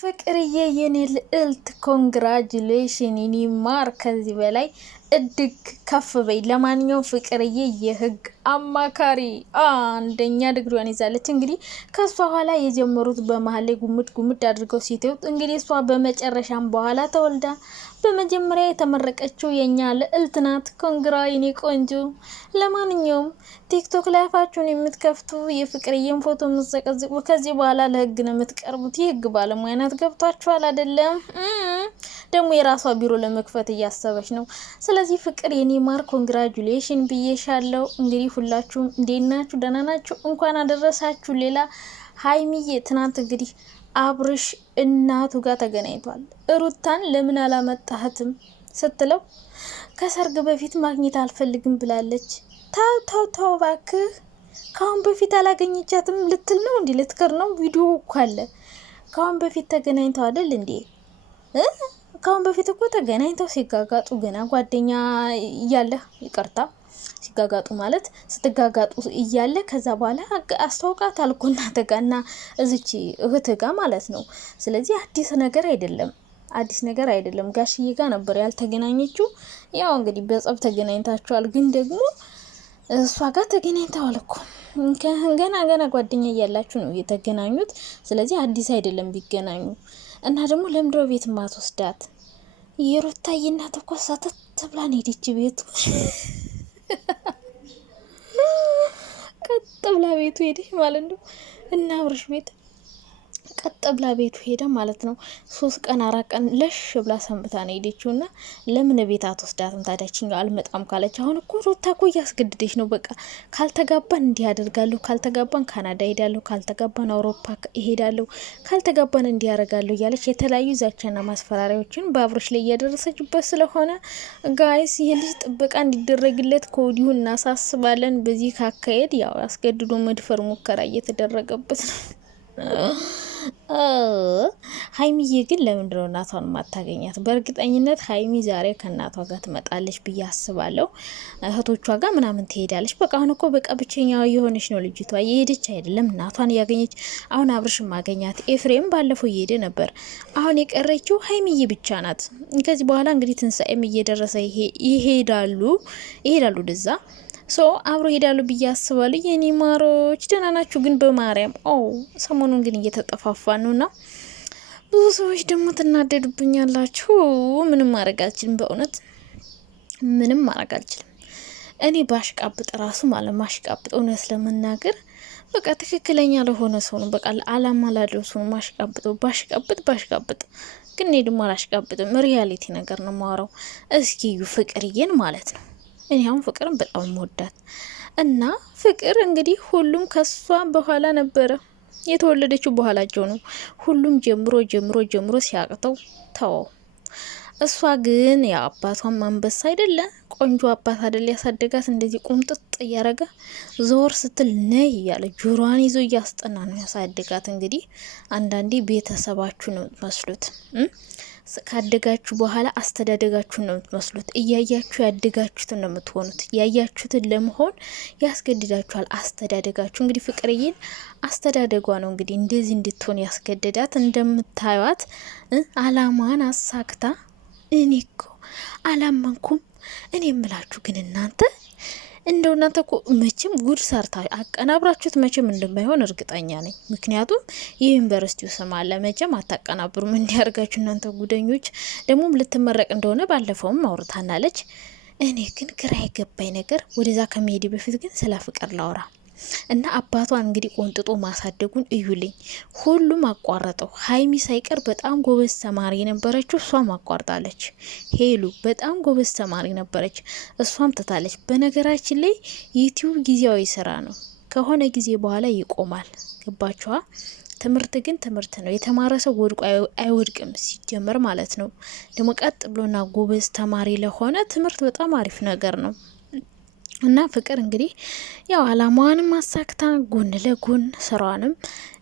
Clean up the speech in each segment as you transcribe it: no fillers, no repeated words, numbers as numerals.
ፍቅርዬ የኔ ልዕልት ኮንግራጁሌሽን የኔ ማር ከዚህ በላይ እድግ ከፍ በይ። ለማንኛውም ፍቅርዬ የህግ አማካሪ አንደኛ ድግሪዋን ይዛለች። እንግዲህ ከሷ ኋላ የጀመሩት በመሀል ላይ ጉምድ አድርገው ሲተውት እንግዲህ እሷ በመጨረሻም በኋላ ተወልዳ በመጀመሪያ የተመረቀችው የኛ ልዕልት ናት። ኮንግራ የኔ ቆንጆ። ለማንኛውም ቲክቶክ ላይ አፋችሁን የምትከፍቱ የፍቅርዬን ፎቶ የምትዘቀዝቁ ከዚህ በኋላ ለህግ ነው የምትቀርቡት። የህግ ባለሙያ ናት። ገብቷችኋል አይደለም? ደግሞ የራሷ ቢሮ ለመክፈት እያሰበች ነው። ስለዚህ ፍቅር የኔ ማር ኮንግራጁሌሽን ብዬሻለሁ። እንግዲህ ሁላችሁም እንዴት ናችሁ? ደህና ናችሁ? እንኳን አደረሳችሁ። ሌላ ሀይሚዬ ትናንት እንግዲህ አብርሽ እናቱ ጋር ተገናኝቷል። ሩታን ለምን አላመጣህትም ስትለው ከሰርግ በፊት ማግኘት አልፈልግም ብላለች። ታው እባክህ፣ ካሁን በፊት አላገኘቻትም ልትል ነው እንዴ? ልትከር ነው? ቪዲዮ እኮ አለ። ካሁን በፊት ተገናኝተው አይደል እንዴ? ካሁን በፊት እኮ ተገናኝተው ሲጋጋጡ ገና ጓደኛ እያለ ይቅርታ ሲጋጋጡ ማለት ስትጋጋጡ እያለ ከዛ በኋላ አስተዋውቃት አልኩና ተጋና እዚች እህትጋ ማለት ነው። ስለዚህ አዲስ ነገር አይደለም። ጋሽዬ ጋር ነበር ያልተገናኘችው። ያው እንግዲህ በጸብ ተገናኝታችኋል፣ ግን ደግሞ እሷ ጋር ተገናኝተዋል እኮ ገና ጓደኛ እያላችሁ ነው የተገናኙት። ስለዚህ አዲስ አይደለም ቢገናኙ። እና ደግሞ ለምድሮ ቤት ማትወስዳት የሩታዬ እናት እኮ ሳተት ብላን ሄደች ቤቱ ቀጥ ብላ ቤቱ ሄደች ማለት ነው። እና አብርሽ ቤት ቀጥ ብላ ቤቱ ሄደ ማለት ነው። 3 ቀን 4 ቀን ለሽ ብላ ሰንብታ ነው ሄደችው። እና ለምን ቤት አትወስዳትም ታዲያችኛው አልመጣም ካለች? አሁን እኮ ሩታ እኮ እያስገድደች ነው። በቃ ካልተጋባን እንዲህ ያደርጋለሁ፣ ካልተጋባን ካናዳ ሄዳለሁ፣ ካልተጋባን አውሮፓ ሄዳለሁ፣ ካልተጋባን እንዲህ ያደርጋለሁ እያለች የተለያዩ ዛቻና ማስፈራሪያዎችን በአብርሽ ላይ እያደረሰችበት ስለሆነ ጋይስ ይህ ልጅ ጥበቃ እንዲደረግለት ከወዲሁ እናሳስባለን። በዚህ ካካሄድ ያው አስገድዶ መድፈር ሙከራ እየተደረገበት ነው። ሀይሚዬ ግን ለምንድነው እናቷን ማታገኛት? በእርግጠኝነት ሀይሚ ዛሬ ከእናቷ ጋር ትመጣለች ብዬ አስባለሁ። እህቶቿ ጋር ምናምን ትሄዳለች። በቃ አሁን እኮ በቃ ብቸኛዋ የሆነች ነው ልጅቷ። የሄደች አይደለም እናቷን እያገኘች። አሁን አብርሽ ማገኛት፣ ኤፍሬም ባለፈው እየሄደ ነበር። አሁን የቀረችው ሀይሚዬ ብቻ ናት። ከዚህ በኋላ እንግዲህ ትንሳኤም እየደረሰ ይሄዳሉ ደዛ አብሮ ሄዳሉ ብዬ አስባለሁ። የኔ ማሮች ደህና ናችሁ? ግን በማርያም ሰሞኑን ግን እየተጠፋፋ ነውና ብዙ ሰዎች ደግሞ ትናደዱብኛላችሁ። ምንም ማድረግ አልችልም። በእውነት ምንም ማድረግ አልችልም። እኔ ባሽቃብጥ ራሱ ማለት ማሽቃብጥ እውነት ለመናገር በቃ ትክክለኛ ለሆነ ሰው ነው። በቃ አላማ ላለው ሰው ማሽቃብጠው። ባሽቃብጥ ግን እኔ ደግሞ አላሽቃብጥም። ሪያሊቲ ነገር ነው ማወራው። እስኪ ፍቅርዬን ማለት ነው። እኔ አሁን ፍቅርን በጣም ወዳት እና ፍቅር እንግዲህ ሁሉም ከሷ በኋላ ነበረ የተወለደችው፣ በኋላቸው ነው። ሁሉም ጀምሮ ሲያቅተው ተወው። እሷ ግን ያ አባቷን ማንበስ አይደለ ቆንጆ አባት አይደለ ያሳደጋት። እንደዚህ ቁምጥጥ እያረገ ዞር ስትል ነይ እያለ ጆሮዋን ይዞ እያስጠና ነው ያሳደጋት። እንግዲህ አንዳንዴ ቤተሰባችሁ ነው መስሉት። ካደጋችሁ በኋላ አስተዳደጋችሁን ነው የምትመስሉት። እያያችሁ ያደጋችሁትን ነው የምትሆኑት። ያያችሁትን ለመሆን ያስገድዳችኋል አስተዳደጋችሁ። እንግዲህ ፍቅርዬን አስተዳደጓ ነው እንግዲህ እንደዚህ እንድትሆን ያስገድዳት። እንደምታዩት አላማዋን አሳክታ። እኔ እኮ አላመንኩም። እኔ የምላችሁ ግን እናንተ እኮ መቼም ጉድ ሰርታ አቀናብራችሁት መቼም እንደማይሆን እርግጠኛ ነኝ። ምክንያቱም የዩኒቨርሲቲው ስም አለ። መቼም አታቀናብሩም እንዲያርጋችሁ እናንተ ጉደኞች። ደግሞም ልትመረቅ እንደሆነ ባለፈውም አውርታናለች። እኔ ግን ግራ የገባኝ ነገር ወደዛ ከመሄድ በፊት ግን ስለ ፍቅር ላውራ እና አባቷን እንግዲህ ቆንጥጦ ማሳደጉን እዩልኝ። ሁሉም አቋረጠው። ሀይሚ ሳይቀር በጣም ጎበዝ ተማሪ ነበረችው፣ እሷም አቋርጣለች። ሄሉ በጣም ጎበዝ ተማሪ ነበረች፣ እሷም ትታለች። በነገራችን ላይ ዩቲዩብ ጊዜያዊ ስራ ነው፣ ከሆነ ጊዜ በኋላ ይቆማል። ገባችኋ? ትምህርት ግን ትምህርት ነው። የተማረ ሰው ወድቆ አይወድቅም ሲጀመር ማለት ነው። ደግሞ ቀጥ ብሎና ጎበዝ ተማሪ ለሆነ ትምህርት በጣም አሪፍ ነገር ነው። እና ፍቅር እንግዲህ ያው አላማዋንም አሳክታ ጎን ለጎን ስራዋንም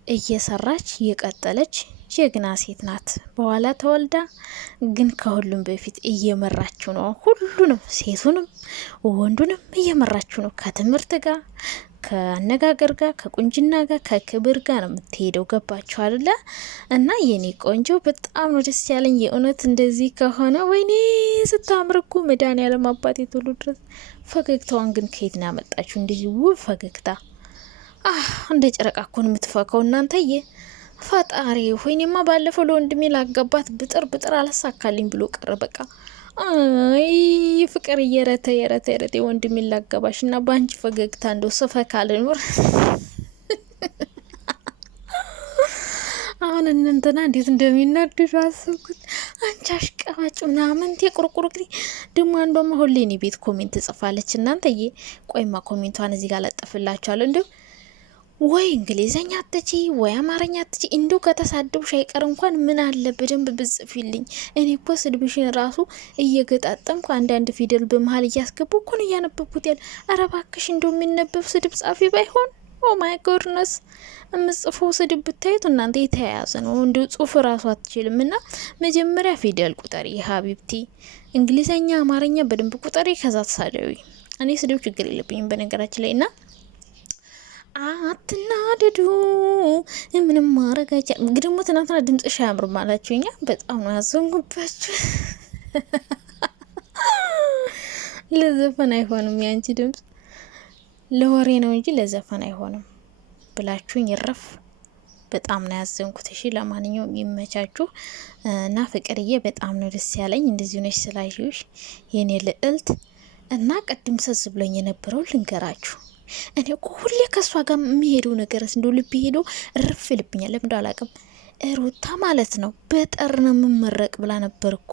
እየሰራች እየቀጠለች ጀግና ሴት ናት። በኋላ ተወልዳ ግን ከሁሉም በፊት እየመራችው ነው። ሁሉንም ሴቱንም ወንዱንም እየመራችው ነው። ከትምህርት ጋር ከአነጋገር ጋር ከቁንጅና ጋር ከክብር ጋር ነው የምትሄደው። ገባችሁ አይደለ? እና የኔ ቆንጆ በጣም ነው ደስ ያለኝ የእውነት እንደዚህ ከሆነ። ወይኔ ስታምር እኮ መድኃኒዓለም አባቴ ቶሎ ድረስ። ፈገግታዋን ግን ከየት ነው ያመጣችሁ እንደዚህ ውብ ፈገግታ? እንደ ጨረቃ እኮ ነው የምትፈከው እናንተዬ። ፈጣሪ ሆይኔማ ባለፈው ለወንድሜ ላገባት ብጥር አላሳካልኝ ብሎ ቀረ። በቃ አይ ፍቅር የረተ ወንድሜ ላገባሽ እና ባንቺ ፈገግታ እንደው ስፈካ ልኖር። አሁን እንትና እንዴት እንደሚናደዱ አስብኩት። አንቺ አሽቀባጭ ምናምን ቁርቁር ግሪ ደሞ አንዷማ ሁሌ እኔ ቤት ኮሜንት ጽፋለች። እናንተዬ ቆይማ ኮሜንቷን እዚህ ጋር ለጥፍላችኋለሁ። እንደው ወይ እንግሊዘኛ አትቺ ወይ አማርኛ አትቺ እንደው ከተሳደብሽ አይቀር እንኳን ምን አለ በደንብ ብጽፊልኝ። እኔ እኮ ስድብሽን ራሱ እየገጣጠምኩ አንዳንድ ፊደል በመሀል እያስገቡ እኮ ነው እያነበብኩት ያለ። ኧረ እባክሽ እንደው የሚነበብ ስድብ ጻፊ ባይሆን። ኦ ማይ ጎድነስ የምጽፈው ስድብ ብታዩት እናንተ የተያያዘ ነው። እንደው ጽሁፍ ራሱ አትችልም። እና መጀመሪያ ፊደል ቁጠሪ ሀቢብቲ፣ እንግሊዘኛ አማርኛ በደንብ ቁጠሪ፣ ከዛ ተሳደቢ። እኔ ስድብ ችግር የለብኝም በነገራችን ላይ። እና አትናደዱ ምንም ማድረግ አይቻልም። ግን ደግሞ ትናንትና ድምጽሽ አያምርም አላችሁኛ። በጣም ነው ያዘንኩባችሁ። ለዘፈን አይሆንም ያንቺ ድምጽ፣ ለወሬ ነው እንጂ ለዘፈን አይሆንም ብላችሁኝ ይረፍ። በጣም ነው ያዘንኩት። እሺ ለማንኛውም ይመቻችሁ እና ፍቅርዬ በጣም ነው ደስ ያለኝ እንደዚህ ነሽ ስላየሁሽ የኔ ልዕልት። እና ቅድም ሰዝ ብሎኝ የነበረው ልንገራችሁ። እኔ እኮ ሁሌ ከሷ ጋር የሚሄደው ነገርስ እንደው ልብ ሄዶ እርፍ ይልብኛል። ለምን አላውቅም። ሩታ ማለት ነው በጠር ነው የምመረቅ ብላ ነበር እኮ።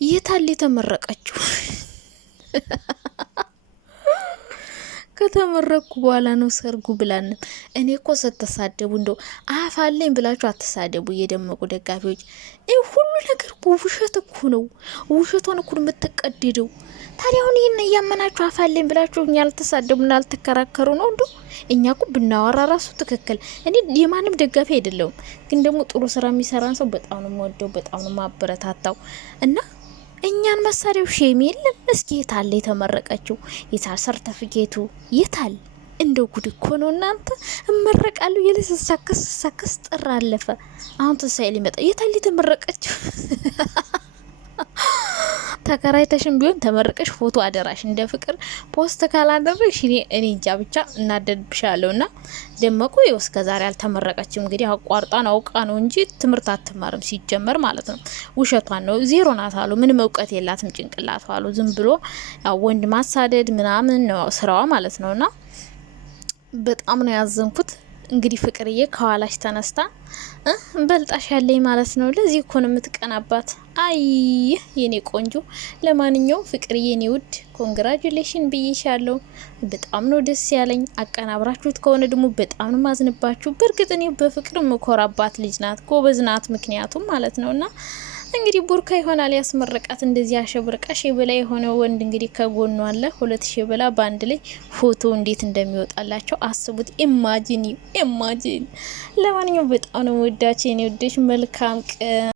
የታለ የተመረቀችው? ከተመረኩ በኋላ ነው ሰርጉ ብላን። እኔ እኮ ስትሳደቡ እንደው አፋለኝ ብላችሁ አትሳደቡ። የደመቁ ደጋፊዎች ሁሉ ነገር እኮ ውሸት እኮ ነው። ውሸቷን እኮ የምትቀደደው። ታዲያ አሁን ይህን እያመናችሁ አፋለኝ ብላችሁ እኛ አልተሳደቡና አልተከራከሩ ነው እንዶ። እኛ እኮ ብናወራ ራሱ ትክክል። እኔ የማንም ደጋፊ አይደለሁም፣ ግን ደግሞ ጥሩ ስራ የሚሰራን ሰው በጣም ነው የምወደው፣ በጣም ነው ማበረታታው። እና እኛን መሳሪያው ሼም የለም። እስኪ የታለ የተመረቀችው? የታል ሰርተፊኬቱ? የታል? እንደው ጉድ እኮ ነው እናንተ። እመረቃለሁ የለስ ሳከስ ጥር አለፈ። አሁን ተሳይ ሊመጣ የታል የተመረቀችው? ተከራይተሽም ቢሆን ተመረቀሽ ፎቶ አደራሽ እንደ ፍቅር ፖስት ካላደረግሽ እኔ እንጃ ብቻ እናደድብሻለሁ። እና ደመቁ ይኸው እስከዛሬ አልተመረቀችም። እንግዲህ አቋርጣን አውቃ ነው እንጂ ትምህርት አትማርም ሲጀመር ማለት ነው። ውሸቷን ነው። ዜሮ ናት አሉ። ምንም እውቀት የላትም ጭንቅላቷ አሉ። ዝም ብሎ ያው ወንድ ማሳደድ ምናምን ነው ስራዋ ማለት ነውና በጣም ነው ያዘንኩት። እንግዲህ ፍቅርዬ ከኋላሽ ተነስታ በልጣሽ ያለኝ ማለት ነው። ለዚህ እኮ ነው የምትቀናባት። አይ የኔ ቆንጆ። ለማንኛውም ፍቅርዬ የኔ ውድ ኮንግራጁሌሽን ብዬሻለሁ። በጣም ነው ደስ ያለኝ። አቀናብራችሁት ከሆነ ደግሞ በጣም ነው ማዝንባችሁ። በእርግጥ እኔ በፍቅር መኮራባት ልጅ ናት፣ ጎበዝ ናት። ምክንያቱም ማለት ነውና እንግዲህ ቡርካ ይሆናል ያስመረቃት እንደዚህ አሸብርቃ። ሼበላ የሆነ ወንድ እንግዲህ ከጎኑ አለ። 2 ሼበላ በአንድ ላይ ፎቶ እንዴት እንደሚወጣላቸው አስቡት። ኢማጂን። ለማንኛውም በጣም ነው ወዳችሁ የኔ ወደሽ። መልካም ቀን